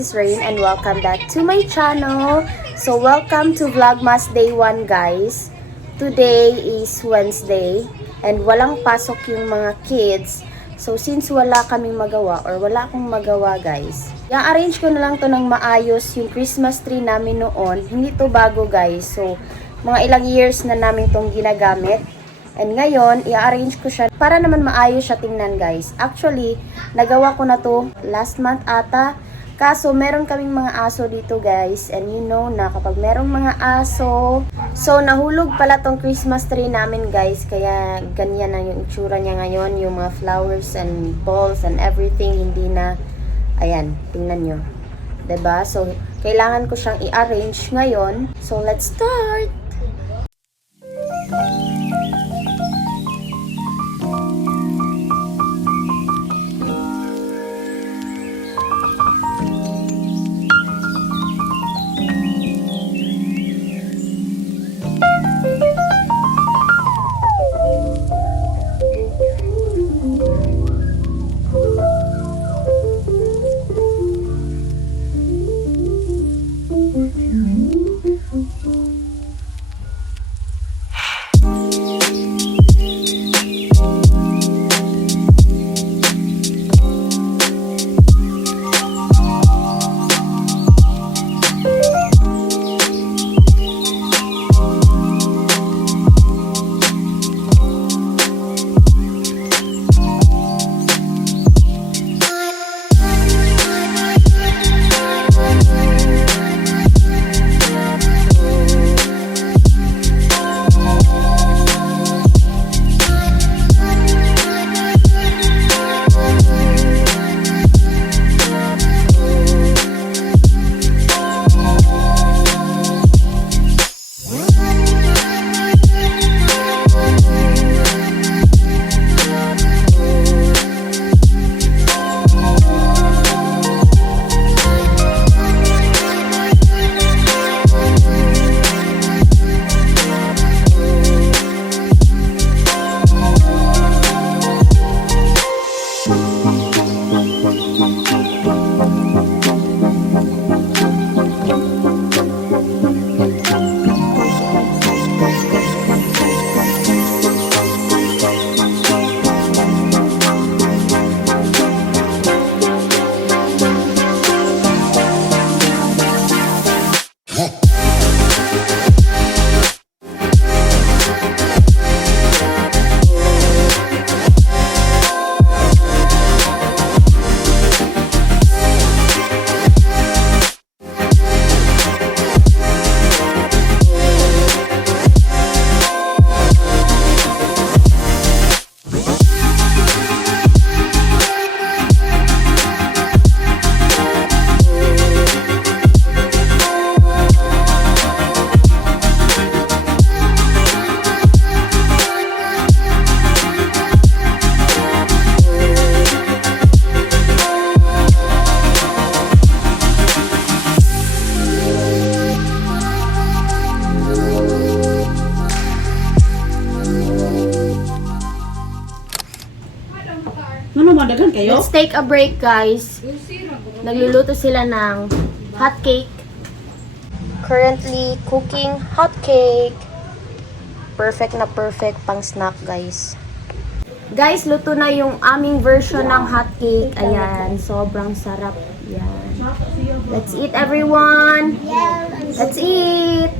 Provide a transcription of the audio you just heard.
is Rain and welcome back to my channel. So welcome to Vlogmas Day 1 guys. Today is Wednesday and walang pasok yung mga kids. So since wala kaming magawa or wala akong magawa guys, i-arrange ko na lang to ng maayos yung Christmas tree namin noon. Hindi to bago guys. So mga ilang years na namin tong ginagamit. And ngayon, i-arrange ko siya para naman maayos siya tingnan guys. Actually, nagawa ko na to last month ata. Kaso, meron kaming mga aso dito guys. And you know na kapag merong mga aso, so nahulog pala tong Christmas tree namin guys. Kaya ganyan na yung itsura niya ngayon. Yung mga flowers and balls and everything, hindi na, ayan, tingnan nyo. 'Di ba? So, kailangan ko siyang i-arrange ngayon. So, let's start! Let's take a break guys. Nagluluto sila ng hot cake. Currently cooking hot cake. Perfect na perfect pang snack guys. Guys, luto na yung aming version ng hot cake. Ayan, sobrang sarap. Ayan. Let's eat everyone. Let's eat.